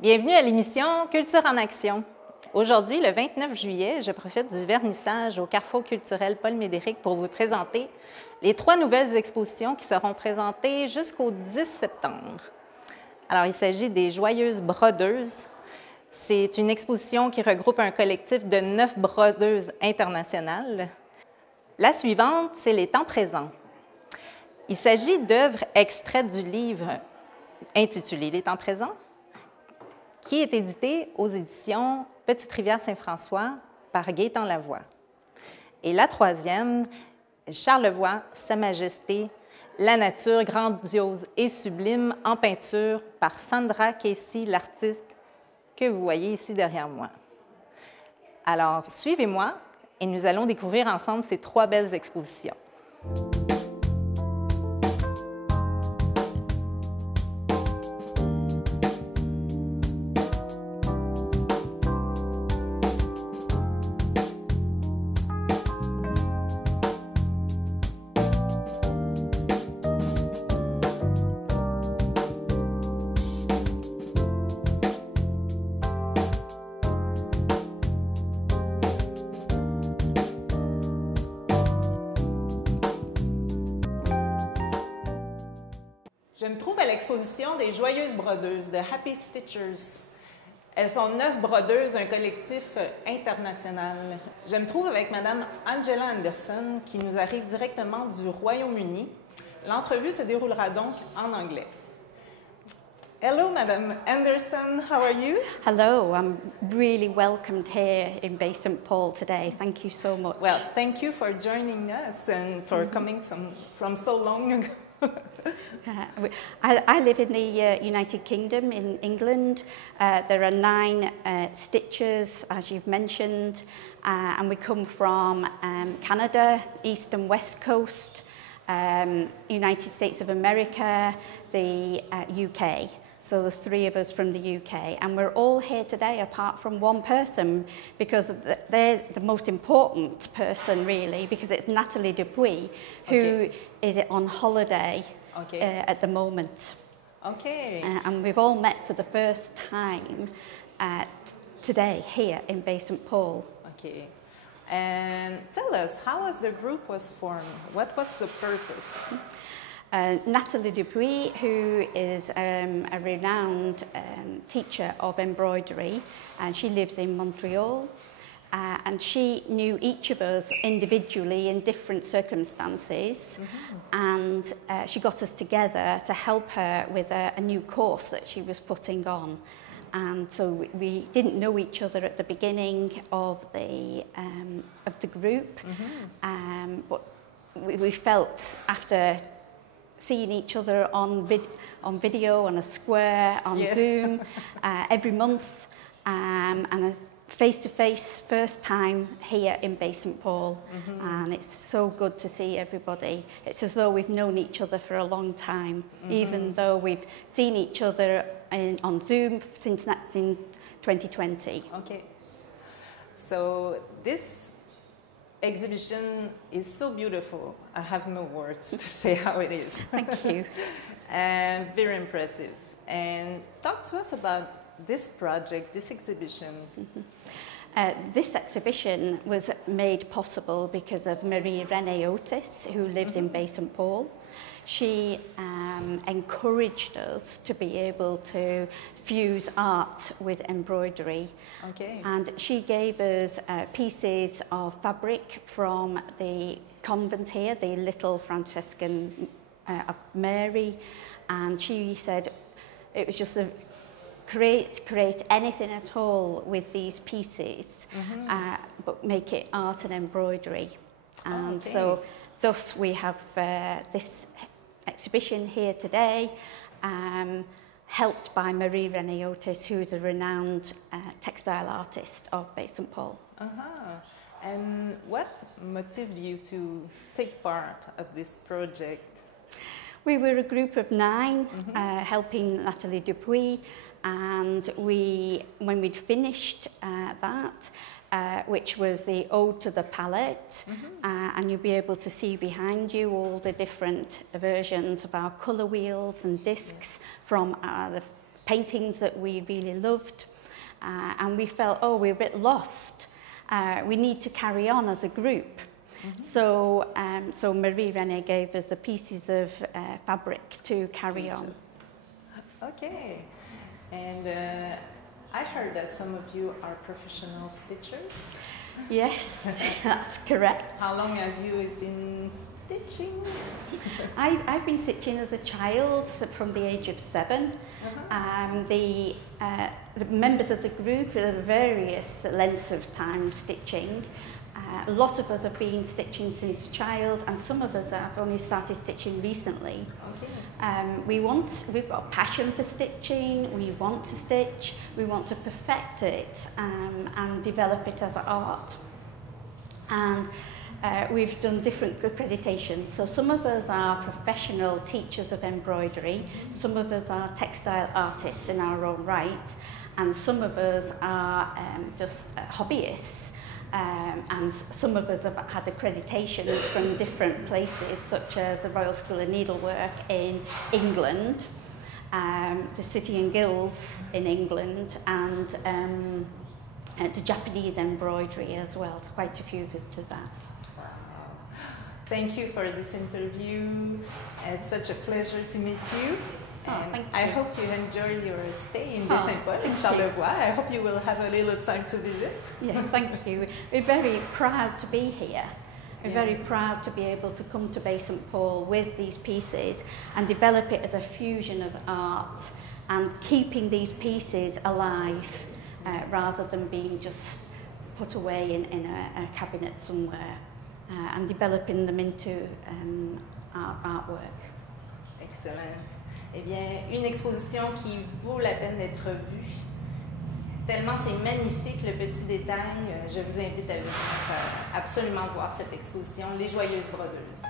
Bienvenue à l'émission Culture en action. Aujourd'hui, le 29 juillet, je profite du vernissage au Carrefour culturel Paul-Médéric pour vous présenter les 3 nouvelles expositions qui seront présentées jusqu'au 10 septembre. Alors, il s'agit des Joyeuses brodeuses. C'est une exposition qui regroupe un collectif de 9 brodeuses internationales. La suivante, c'est les temps présents. Il s'agit d'œuvres extraites du livre intitulé Les temps présents, qui est édité aux éditions Petite Rivière Saint-François par Gaëtan Lavoie. Et la troisième, Charlevoix, Sa Majesté, la nature grandiose et sublime en peinture par Sandra Casey, l'artiste que vous voyez ici derrière moi. Alors, suivez-moi et nous allons découvrir ensemble ces 3 belles expositions. Je me trouve à l'exposition des Joyeuses brodeuses, de Happy Stitchers. Elles sont 9 brodeuses, un collectif international. Je me trouve avec Mme Angela Anderson, qui nous arrive directement du Royaume-Uni. L'entrevue se déroulera donc en anglais. Hello, Madame Anderson, how are you? Hello, I'm really welcomed here in Bay St Paul today. Thank you so much. Well, thank you for joining us and for coming from so long ago. I live in the United Kingdom in England. There are 9 stitchers, as you've mentioned, and we come from Canada, East and West Coast, United States of America, the UK. So there's 3 of us from the UK, and we're all here today apart from one person, because they're the most important person really, because it's Natalie Dupuis, who is on holiday at the moment. Okay. And we've all met for the first time today here in Bay St Paul. Okay. And tell us, how was the group was formed? What was the purpose? Natalie Dupuis, who is a renowned teacher of embroidery, and she lives in Montreal, and she knew each of us individually in different circumstances, and she got us together to help her with a new course that she was putting on. And so we didn't know each other at the beginning of the group, but we felt after seeing each other on video, on a square, on Zoom, every month, and a face-to-face first time here in Bay St Paul. And it's so good to see everybody. It's as though we've known each other for a long time, even though we've seen each other on Zoom since 2020. Okay. So this exhibition is so beautiful. I have no words to say how it is. Thank you. And very impressive. And talk to us about this project, this exhibition. This exhibition was made possible because of Marie-Renée Otis, who lives in Bay St Paul. She encouraged us to be able to fuse art with embroidery. Okay. And she gave us pieces of fabric from the convent here, the Little Franciscan of Mary, and she said it was just create anything at all with these pieces, but make it art and embroidery. And so thus we have this exhibition here today, helped by Marie-Renée Otis, who is a renowned textile artist of Bay St Paul. And what motivated you to take part of this project? We were a group of 9 helping Natalie Dupuis, and when we'd finished that, which was the Ode to the Palette, and you'll be able to see behind you all the different versions of our colour wheels and discs from the paintings that we really loved, and we felt, oh, we're a bit lost. We need to carry on as a group. So Marie-Renée gave us the pieces of fabric to carry on. Okay. And I heard that some of you are professional stitchers. Yes, that's correct. How long have you been stitching? I've been stitching as a child from the age of 7. The members of the group are various lengths of time stitching. A lot of us have been stitching since a child, and some of us have only started stitching recently. Okay. We've got a passion for stitching. We want to stitch. We want to perfect it and develop it as an art. And we've done different accreditations. So some of us are professional teachers of embroidery. Some of us are textile artists in our own right, and some of us are just hobbyists. And some of us have had accreditations from different places, such as the Royal School of Needlework in England, the City and Guilds in England, and the Japanese embroidery as well. So quite a few of us do that. Wow. Thank you for this interview. It's such a pleasure to meet you. And I hope you enjoy your stay in Saint-Paul in Charlevoix. I hope you will have a little time to visit. Yes, thank you. We're very proud to be here. We're very proud to be able to come to Bay St Paul with these pieces and develop it as a fusion of art and keeping these pieces alive rather than being just put away in a cabinet somewhere and developing them into artwork. Excellent. Eh bien, une exposition qui vaut la peine d'être vue. Tellement c'est magnifique le petit détail. Je vous invite à venir absolument voir cette exposition, Les Joyeuses Brodeuses.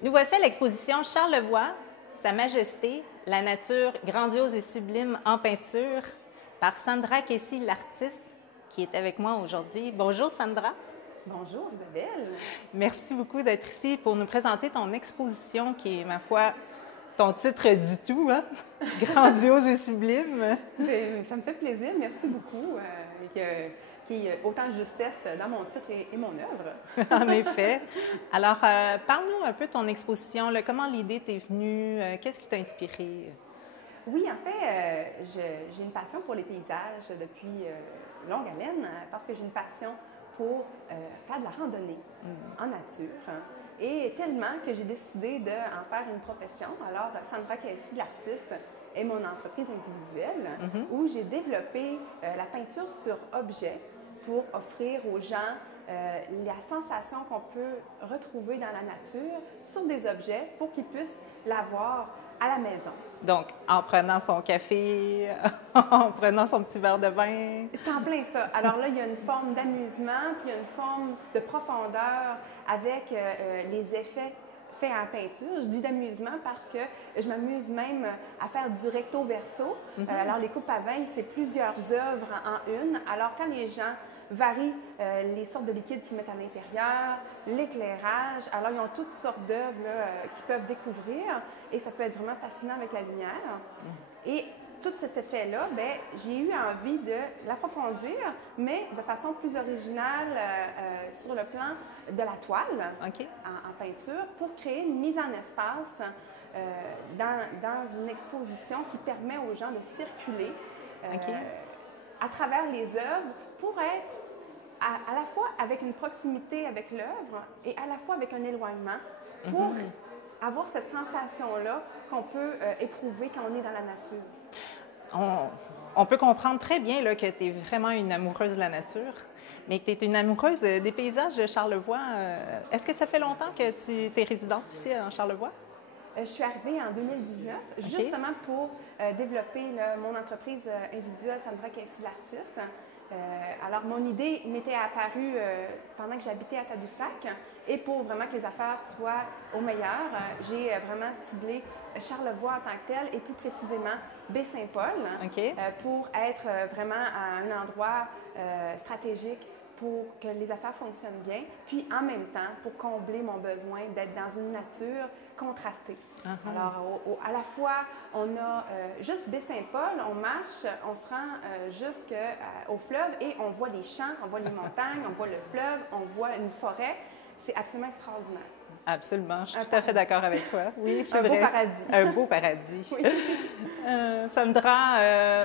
Nous voici à l'exposition Charlevoix, Sa Majesté, la nature grandiose et sublime en peinture, par Sandra Kessy, l'artiste, qui est avec moi aujourd'hui. Bonjour Sandra. Bonjour Isabelle. Merci beaucoup d'être ici pour nous présenter ton exposition qui est, ma foi, ton titre dit tout, hein? Grandiose et sublime. Ça me fait plaisir, merci beaucoup. Qu'il y ait autant de justesse dans mon titre et mon œuvre. En effet. Alors, parle-nous un peu de ton exposition. Là, comment l'idée t'est venue? Qu'est-ce qui t'a inspiré? Oui, en fait, j'ai une passion pour les paysages depuis longue haleine parce que j'ai une passion pour faire de la randonnée en nature. Et tellement que j'ai décidé d'en faire une profession. Alors, Sandra Kelsey, l'artiste, est mon entreprise individuelle où j'ai développé la peinture sur objet pour offrir aux gens la sensation qu'on peut retrouver dans la nature sur des objets pour qu'ils puissent l'avoir à la maison. Donc, en prenant son café, en prenant son petit verre de vin. C'est en plein ça. Alors là, il y a une forme d'amusement, puis il y a une forme de profondeur avec les effets faits en peinture. Je dis d'amusement parce que je m'amuse même à faire du recto verso. Alors, les coupes à vin, c'est plusieurs œuvres en une. Alors, quand les gens varient les sortes de liquides qu'ils mettent à l'intérieur, l'éclairage. Alors, ils ont toutes sortes d'œuvres qu'ils peuvent découvrir et ça peut être vraiment fascinant avec la lumière. Et tout cet effet-là, ben, j'ai eu envie de l'approfondir, mais de façon plus originale sur le plan de la toile en peinture pour créer une mise en espace dans une exposition qui permet aux gens de circuler à travers les œuvres pour être à la fois avec une proximité avec l'œuvre et à la fois avec un éloignement pour avoir cette sensation-là qu'on peut éprouver quand on est dans la nature. On peut comprendre très bien là, que tu es vraiment une amoureuse de la nature, mais que tu es une amoureuse des paysages de Charlevoix. Est-ce que ça fait longtemps que tu es résidente ici en Charlevoix? Je suis arrivée en 2019, justement pour développer mon entreprise individuelle Sandra Kelsey, l'artiste. Alors, mon idée m'était apparue pendant que j'habitais à Tadoussac et pour vraiment que les affaires soient au meilleur, j'ai vraiment ciblé Charlevoix en tant que tel et plus précisément Baie-Saint-Paul pour être vraiment à un endroit stratégique pour que les affaires fonctionnent bien, puis en même temps pour combler mon besoin d'être dans une nature contrastée. Alors, à la fois, on a juste Baie-Saint-Paul, on marche, on se rend jusqu'au fleuve et on voit les champs, on voit les montagnes, on voit le fleuve, on voit une forêt. C'est absolument extraordinaire. Absolument, je suis tout à fait d'accord avec toi. Oui, c'est vrai. Un beau paradis. Un beau paradis. Oui. Sandra,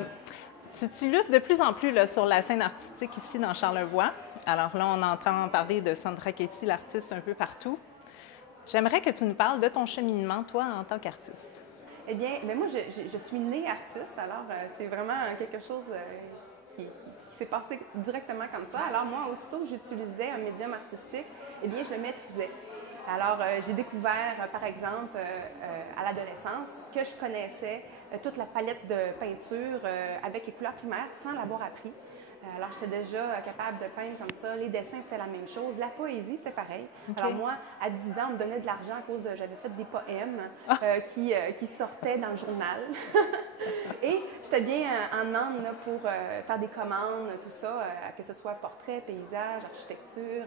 tu t'illustres de plus en plus là, sur la scène artistique ici dans Charlevoix. Alors là, on entend parler de Sandra Kelsey, l'artiste, un peu partout. J'aimerais que tu nous parles de ton cheminement, toi, en tant qu'artiste. Eh bien, moi, je suis née artiste, alors c'est vraiment quelque chose qui s'est passé directement comme ça. Alors moi, aussitôt que j'utilisais un médium artistique, eh bien, je le maîtrisais. Alors, j'ai découvert, par exemple, à l'adolescence, que je connaissais toute la palette de peinture avec les couleurs primaires sans l'avoir appris. Alors, j'étais déjà capable de peindre comme ça. Les dessins, c'était la même chose. La poésie, c'était pareil. Alors, moi, à 10 ans, on me donnait de l'argent à cause de... J'avais fait des poèmes qui sortaient dans le journal. Et j'étais bien en âne pour faire des commandes, tout ça, que ce soit portrait, paysage, architecture,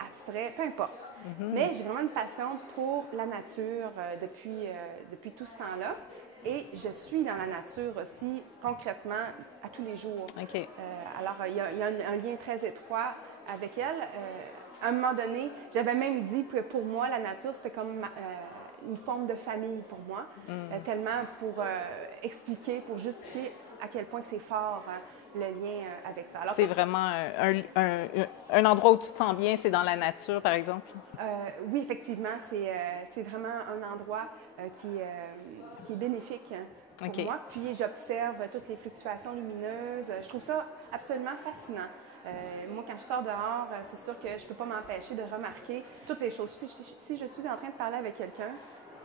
abstrait, peu importe. Mais j'ai vraiment une passion pour la nature depuis tout ce temps-là. Et je suis dans la nature aussi, concrètement, à tous les jours. Alors, il y a un lien très étroit avec elle. À un moment donné, j'avais même dit que pour moi, la nature, c'était comme une forme de famille pour moi, tellement pour expliquer, pour justifier à quel point c'est fort le lien avec ça. C'est vraiment un endroit où tu te sens bien, c'est dans la nature, par exemple? Oui, effectivement, c'est vraiment un endroit qui est bénéfique pour moi. Puis j'observe toutes les fluctuations lumineuses. Je trouve ça absolument fascinant. Moi, quand je sors dehors, c'est sûr que je ne peux pas m'empêcher de remarquer toutes les choses. Si je suis en train de parler avec quelqu'un,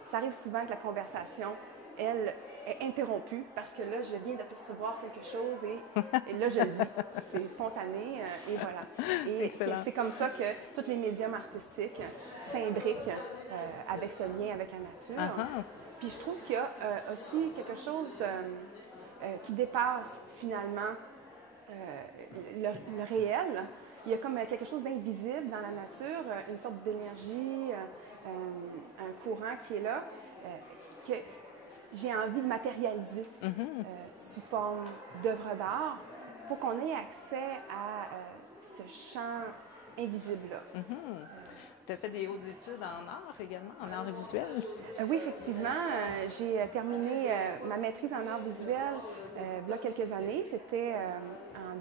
ça arrive souvent que la conversation, elle, est interrompue parce que là, je viens d'apercevoir quelque chose et là, je le dis. C'est spontané et voilà. Et c'est comme ça que tous les médiums artistiques s'imbriquent avec ce lien avec la nature. Puis je trouve qu'il y a aussi quelque chose qui dépasse finalement le réel. Il y a comme quelque chose d'invisible dans la nature, une sorte d'énergie, un courant qui est là, que j'ai envie de matérialiser sous forme d'œuvres d'art pour qu'on ait accès à ce champ invisible-là. tu as fait des hautes études en art également, en art visuel? Oui, effectivement. J'ai terminé ma maîtrise en art visuel il y a quelques années. C'était en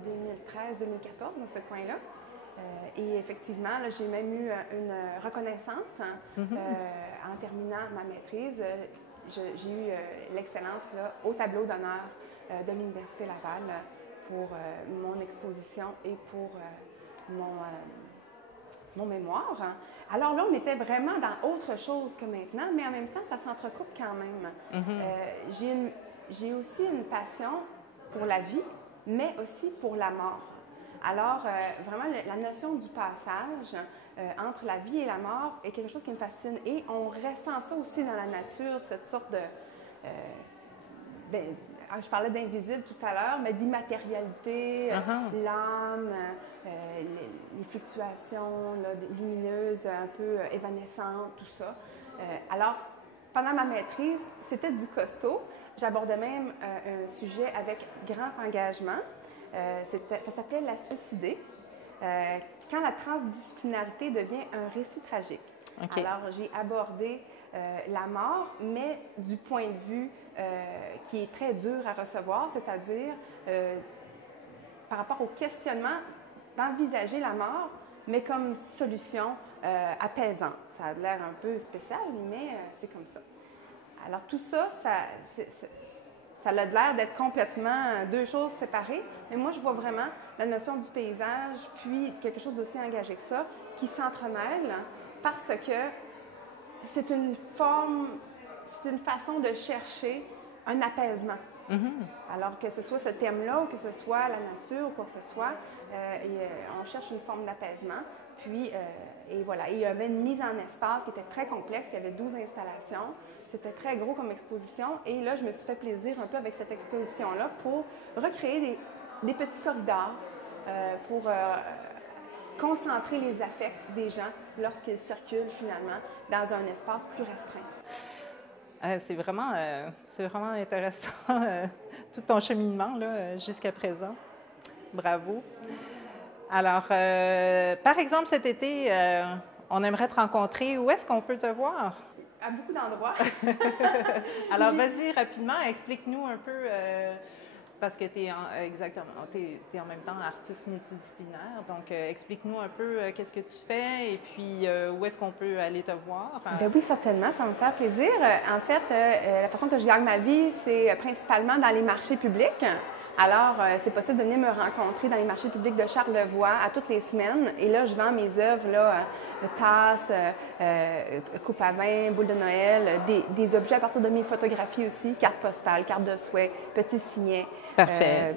2013-2014, dans ce coin-là. Et effectivement, j'ai même eu une reconnaissance en terminant ma maîtrise. J'ai eu l'excellence au tableau d'honneur de l'Université Laval pour mon exposition et pour mon mémoire. Alors là, on était vraiment dans autre chose que maintenant, mais en même temps, ça s'entrecoupe quand même. J'ai aussi une passion pour la vie, mais aussi pour la mort. Alors, vraiment, la notion du passage entre la vie et la mort est quelque chose qui me fascine. Et on ressent ça aussi dans la nature, cette sorte je parlais d'invisible tout à l'heure, mais d'immatérialité, l'âme, les fluctuations lumineuses, un peu évanescentes, tout ça. Alors, pendant ma maîtrise, c'était du costaud. J'abordais même un sujet avec grand engagement. Ça s'appelait la suicidée, quand la transdisciplinarité devient un récit tragique. Okay. Alors, j'ai abordé la mort, mais du point de vue qui est très dur à recevoir, c'est-à-dire par rapport au questionnement d'envisager la mort, mais comme solution apaisante. Ça a l'air un peu spécial, mais c'est comme ça. Alors, tout ça, ça a l'air d'être complètement deux choses séparées, mais moi, je vois vraiment la notion du paysage, puis quelque chose d'aussi engagé que ça, qui s'entremêle parce que c'est une façon de chercher un apaisement. Alors que ce soit ce thème-là, ou que ce soit la nature, ou quoi que ce soit, on cherche une forme d'apaisement. Puis, et voilà. Et il y avait une mise en espace qui était très complexe. Il y avait 12 installations. C'était très gros comme exposition. Et là, je me suis fait plaisir un peu avec cette exposition-là pour recréer des petits corridors pour concentrer les affects des gens lorsqu'ils circulent finalement dans un espace plus restreint. C'est vraiment intéressant, tout ton cheminement là, jusqu'à présent. Bravo. Alors, par exemple, cet été, on aimerait te rencontrer. Où est-ce qu'on peut te voir? À beaucoup d'endroits. Alors, vas-y rapidement, explique-nous un peu, parce que tu es en même temps artiste multidisciplinaire. Donc, explique-nous un peu qu'est-ce que tu fais et puis où est-ce qu'on peut aller te voir. Bien oui, certainement, ça va me faire plaisir. En fait, la façon que je gagne ma vie, c'est principalement dans les marchés publics. Alors, c'est possible de venir me rencontrer dans les marchés publics de Charlevoix à toutes les semaines. Et là, je vends mes œuvres, là, tasses, coupes à vin, boules de Noël, des objets à partir de mes photographies aussi, cartes postales, cartes de souhait, petits signets. Parfait.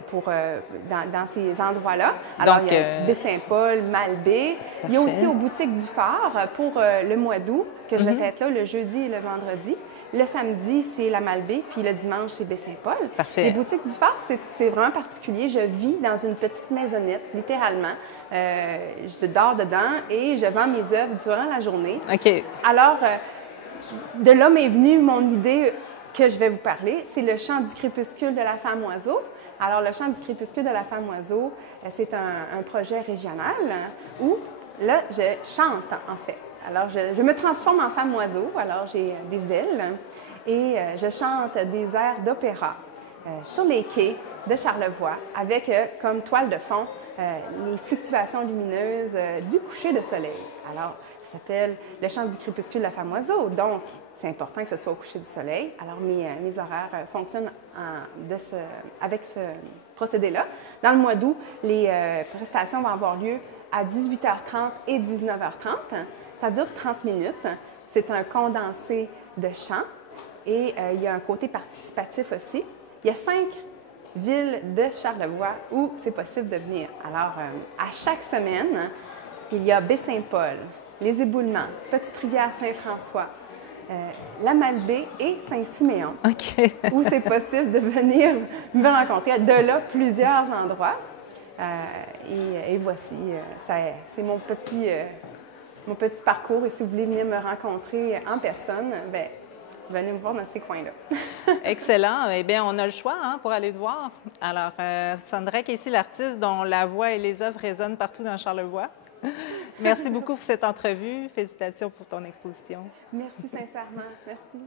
Dans ces endroits-là. Alors, donc, il y a Baie-Saint-Paul, Malbaie. Parfait. Il y a aussi aux boutiques du Phare pour le mois d'août, que je vais être là le jeudi et le vendredi. Le samedi, c'est la Malbaie, puis le dimanche, c'est Baie-Saint-Paul. Parfait. Les boutiques du Phare, c'est vraiment particulier. Je vis dans une petite maisonnette, littéralement. Je dors dedans et je vends mes œuvres durant la journée. OK. Alors, de là m'est venue mon idée que je vais vous parler. C'est le chant du crépuscule de la femme oiseau. Alors, le chant du crépuscule de la femme oiseau, c'est un projet régional où, là, je chante, en fait. Alors, je me transforme en femme oiseau, alors j'ai des ailes, et je chante des airs d'opéra sur les quais de Charlevoix, avec comme toile de fond les fluctuations lumineuses du coucher de soleil. Alors, ça s'appelle le chant du crépuscule de la femme oiseau, donc c'est important que ce soit au coucher du soleil. Alors, mes horaires fonctionnent avec ce procédé-là. Dans le mois d'août, les prestations vont avoir lieu à 18h30 et 19h30. Ça dure 30 minutes. C'est un condensé de chant et il y a un côté participatif aussi. Il y a 5 villes de Charlevoix où c'est possible de venir. Alors, à chaque semaine, il y a Baie-Saint-Paul, les Éboulements, Petite-Rivière-Saint-François, la Malbaie et Saint-Siméon, OK. où c'est possible de venir me rencontrer. De là, plusieurs endroits. Et voici, c'est mon petit parcours. Et si vous voulez venir me rencontrer en personne, bien, venez me voir dans ces coins-là. Excellent. Eh bien, on a le choix pour aller te voir. Alors, Sandra Casey, l'artiste dont la voix et les œuvres résonnent partout dans Charlevoix. Merci beaucoup pour cette entrevue. Félicitations pour ton exposition. Merci sincèrement. Merci.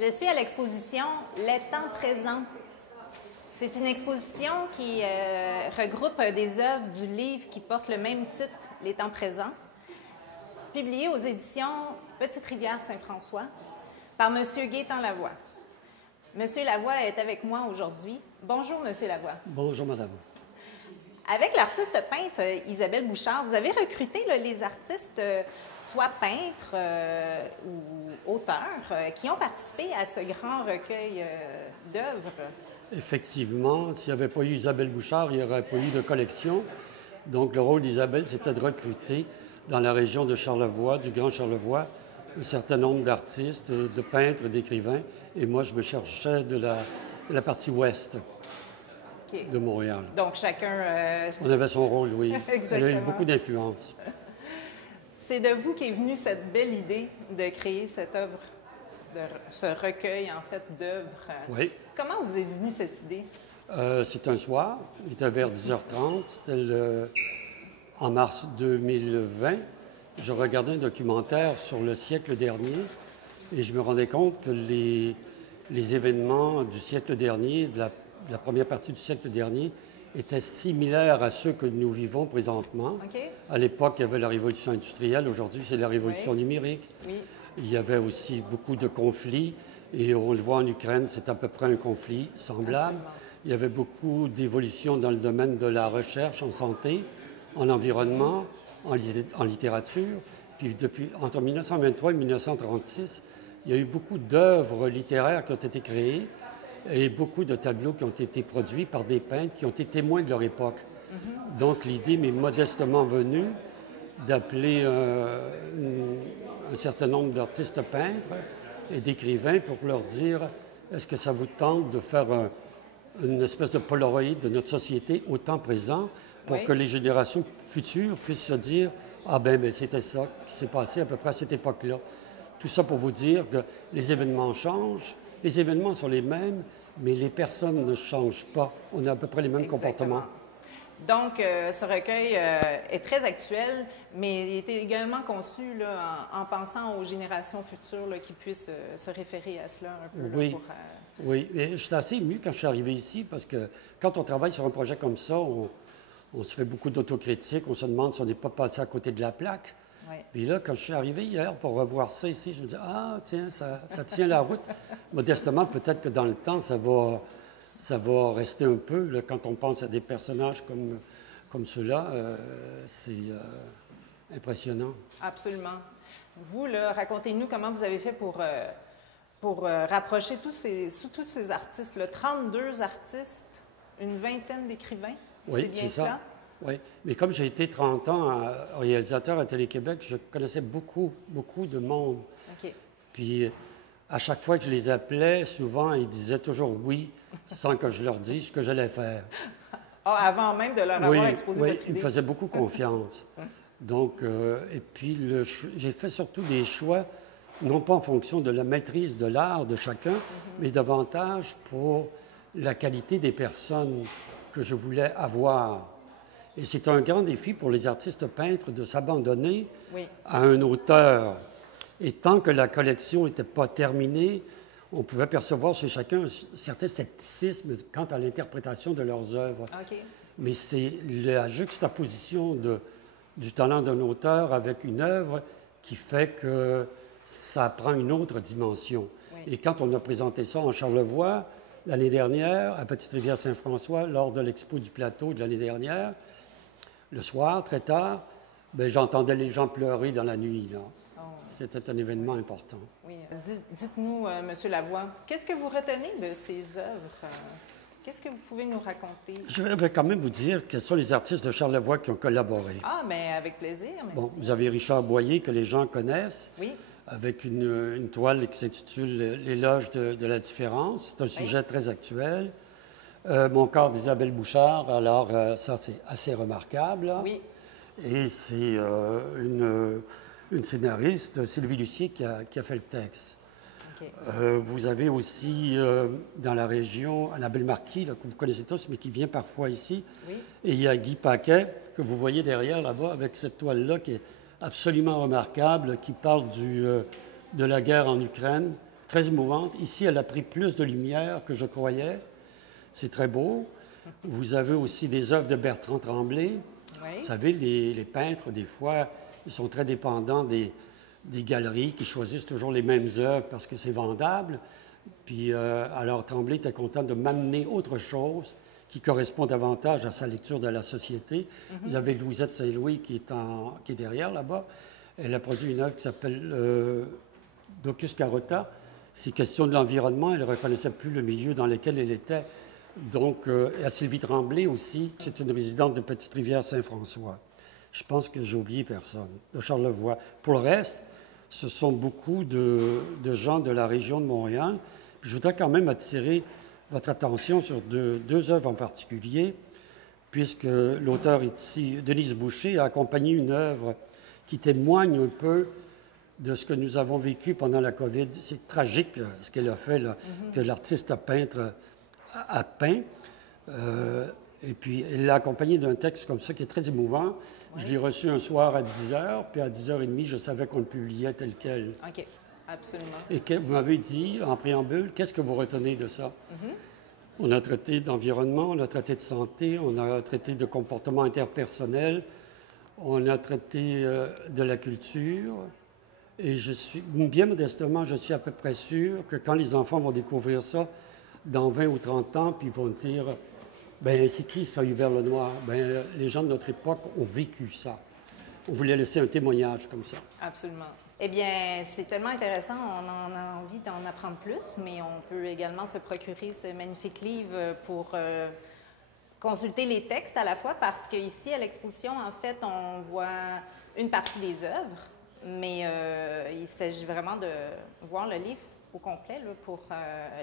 Je suis à l'exposition Les temps présents. C'est une exposition qui regroupe des œuvres du livre qui porte le même titre, Les temps présents, publié aux éditions Petite Rivière Saint-François par M. Gaétan Lavoie. M. Lavoie est avec moi aujourd'hui. Bonjour, M. Lavoie. Bonjour, madame. Avec l'artiste peintre Isabelle Bouchard, vous avez recruté là, les artistes, soit peintres ou auteurs, qui ont participé à ce grand recueil d'œuvres. Effectivement, s'il n'y avait pas eu Isabelle Bouchard, il n'y aurait pas eu de collection. Donc, le rôle d'Isabelle, c'était de recruter dans la région de Charlevoix, du Grand Charlevoix, un certain nombre d'artistes, de peintres, d'écrivains. Et moi, je me cherchais de la partie ouest. Okay. De Montréal. Donc, chacun... On avait son rôle, oui. Exactement. Elle a eu beaucoup d'influence. C'est de vous qu'est venue cette belle idée de créer cette œuvre, ce recueil, en fait, d'œuvres. Oui. Comment vous est venue cette idée? C'est un soir, il était vers 10h30, c'était en mars 2020. Je regardais un documentaire sur le siècle dernier et je me rendais compte que les événements du siècle dernier, de la première partie du siècle dernier, étaient similaires à ceux que nous vivons présentement. OK. À l'époque, il y avait la révolution industrielle. Aujourd'hui, c'est la révolution numérique. Oui. Il y avait aussi beaucoup de conflits. Et on le voit en Ukraine, c'est à peu près un conflit semblable. Absolument. Il y avait beaucoup d'évolutions dans le domaine de la recherche en santé, en environnement, en littérature. Puis entre 1923 et 1936, il y a eu beaucoup d'œuvres littéraires qui ont été créées et beaucoup de tableaux qui ont été produits par des peintres qui ont été témoins de leur époque. Donc l'idée m'est modestement venue d'appeler un certain nombre d'artistes peintres et d'écrivains pour leur dire « Est-ce que ça vous tente de faire une espèce de Polaroid de notre société au temps présent pour que les générations futures puissent se dire « Ah ben c'était ça qui s'est passé à peu près à cette époque-là ». Tout ça pour vous dire que les événements changent, les événements sont les mêmes, mais les personnes ne changent pas. On a à peu près les mêmes comportements. Donc, ce recueil est très actuel, mais il était également conçu là, en pensant aux générations futures là, qui puissent se référer à cela un peu. Oui, Là, oui. Et j'étais assez ému quand je suis arrivé ici, parce que quand on travaille sur un projet comme ça, on se fait beaucoup d'autocritique, on se demande si on n'est pas passé à côté de la plaque. Oui. Puis là, quand je suis arrivé hier pour revoir ça ici, je me dis « Ah, tiens, ça tient la route. » Modestement, peut-être que dans le temps, ça va rester un peu. Là, quand on pense à des personnages comme ceux-là, c'est impressionnant. Absolument. Vous, là, racontez-nous comment vous avez fait pour rapprocher tous ces artistes. Là. 32 artistes, une vingtaine d'écrivains. Oui, c'est bien c'est cela? ça. Oui, mais comme j'ai été 30 ans réalisateur à Télé-Québec, je connaissais beaucoup de monde. OK. Puis, à chaque fois que je les appelais, souvent, ils disaient toujours oui, sans que je leur dise ce que j'allais faire. Ah, avant même de leur avoir exposé votre ils idée? me faisaient beaucoup confiance. Donc, et puis, j'ai fait surtout des choix, non pas en fonction de la maîtrise de l'art de chacun, mais davantage pour la qualité des personnes que je voulais avoir. Et c'est un grand défi pour les artistes peintres de s'abandonner à un auteur. Et tant que la collection n'était pas terminée, on pouvait percevoir chez chacun un certain scepticisme quant à l'interprétation de leurs œuvres. OK. Mais c'est la juxtaposition du talent d'un auteur avec une œuvre qui fait que ça prend une autre dimension. Oui. Et quand on a présenté ça en Charlevoix l'année dernière, à Petite-Rivière-Saint-François, lors de l'Expo du Plateau de l'année dernière, le soir, très tard, j'entendais les gens pleurer dans la nuit. Là. Oh. C'était un événement important. Oui. Dites-nous, M. Lavoie, qu'est-ce que vous retenez de ces œuvres? Qu'est-ce que vous pouvez nous raconter? Je vais quand même vous dire quels sont les artistes de Charlevoix qui ont collaboré. Ah, mais avec plaisir, merci. Bon, vous avez Richard Boyer, que les gens connaissent, oui. avec une toile qui s'intitule « L'éloge de la différence ». C'est un sujet très actuel. Mon corps d'Isabelle Bouchard, alors ça, c'est assez remarquable. Là. Oui. Et c'est une scénariste, Sylvie Lucier, qui a fait le texte. Okay. Vous avez aussi, dans la région, Annabelle Marquis, là, que vous connaissez tous, mais qui vient parfois ici. Oui. Et il y a Guy Paquet, que vous voyez derrière, là-bas, avec cette toile-là, qui est absolument remarquable, qui parle de la guerre en Ukraine, très émouvante. Ici, elle a pris plus de lumière que je croyais. C'est très beau. Vous avez aussi des œuvres de Bertrand Tremblay. Oui. Vous savez, les peintres, des fois, ils sont très dépendants des galeries qui choisissent toujours les mêmes œuvres parce que c'est vendable. Puis, alors, Tremblay était content de m'amener autre chose qui correspond davantage à sa lecture de la société. Vous avez Louisette Saint-Louis qui est derrière, là-bas. Elle a produit une œuvre qui s'appelle Docus Carota. C'est question de l'environnement. Elle ne reconnaissait plus le milieu dans lequel elle était. Donc, à Sylvie Tremblay aussi, c'est une résidente de Petite-Rivière-Saint-François. Je pense que j'ai oublié personne, de Charlevoix. Pour le reste, ce sont beaucoup de gens de la région de Montréal. Puis je voudrais quand même attirer votre attention sur deux œuvres en particulier, puisque l'auteur ici, Denise Boucher, a accompagné une œuvre qui témoigne un peu de ce que nous avons vécu pendant la COVID. C'est tragique ce qu'elle a fait, là, que l'artiste peintre a peint. Et puis, elle l'a accompagné d'un texte comme ça qui est très émouvant. Oui. Je l'ai reçu un soir à 10h, puis à 10h30, je savais qu'on le publiait tel quel. OK, absolument. Et vous m'avez dit, en préambule, qu'est-ce que vous retenez de ça? On a traité d'environnement, on a traité de santé, on a traité de comportement interpersonnel, on a traité de la culture. Et je suis, bien modestement, je suis à peu près sûr que quand les enfants vont découvrir ça dans 20 ou 30 ans, puis ils vont dire « Bien, c'est qui ça, Hubert Lenoir? » Bien, les gens de notre époque ont vécu ça. On voulait laisser un témoignage comme ça. Absolument. Eh bien, c'est tellement intéressant, on en a envie d'en apprendre plus, mais on peut également se procurer ce magnifique livre pour consulter les textes à la fois, parce qu'ici, à l'exposition, en fait, on voit une partie des œuvres, mais il s'agit vraiment de voir le livre au complet là, pour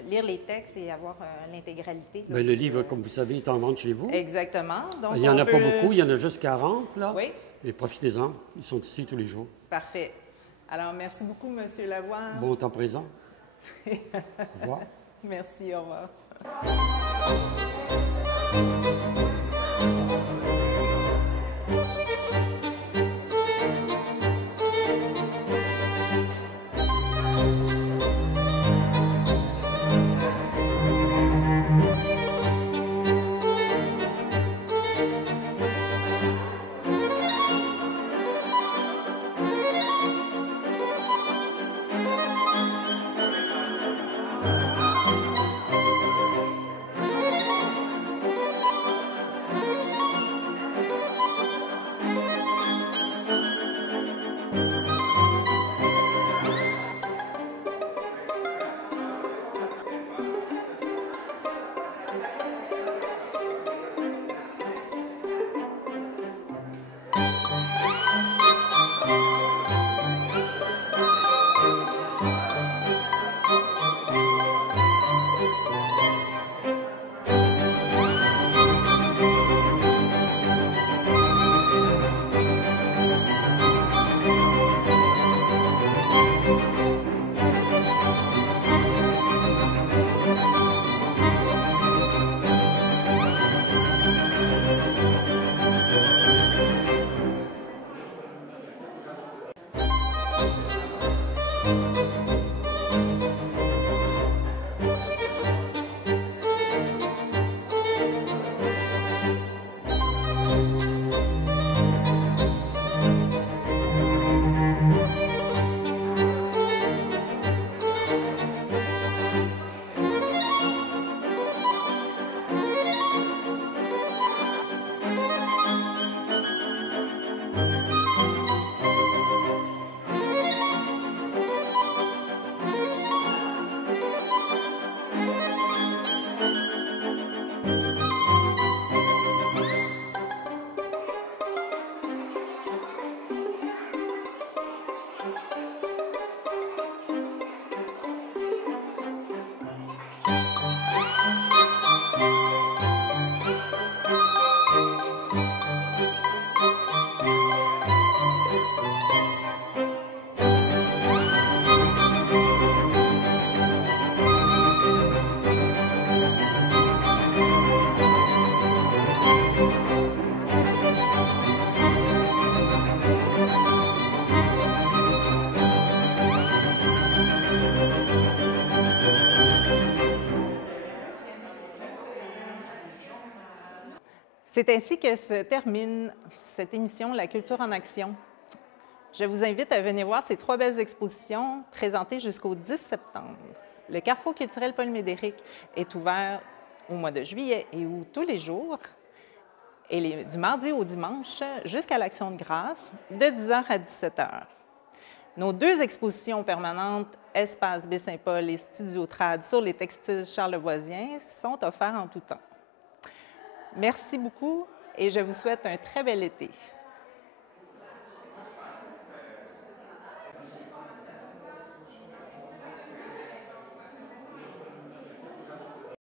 lire les textes et avoir l'intégralité. Le livre, comme vous savez, est en vente chez vous. Exactement. Donc, il n'y en a pas beaucoup, il y en a juste 40, là. Oui. Et profitez-en, ils sont ici tous les jours. Parfait. Alors, merci beaucoup, M. Lavoie. Bon temps présent. Au revoir. Merci, au revoir. C'est ainsi que se termine cette émission La Culture en Action. Je vous invite à venir voir ces 3 belles expositions présentées jusqu'au 10 septembre. Le Carrefour culturel Paul Médéric est ouvert au mois de juillet et août tous les jours, et du mardi au dimanche jusqu'à l'Action de grâce, de 10h à 17h. Nos 2 expositions permanentes, Espace Baie-Saint-Paul et Studio Trad sur les textiles charlevoisiens, sont offerts en tout temps. Merci beaucoup et je vous souhaite un très bel été.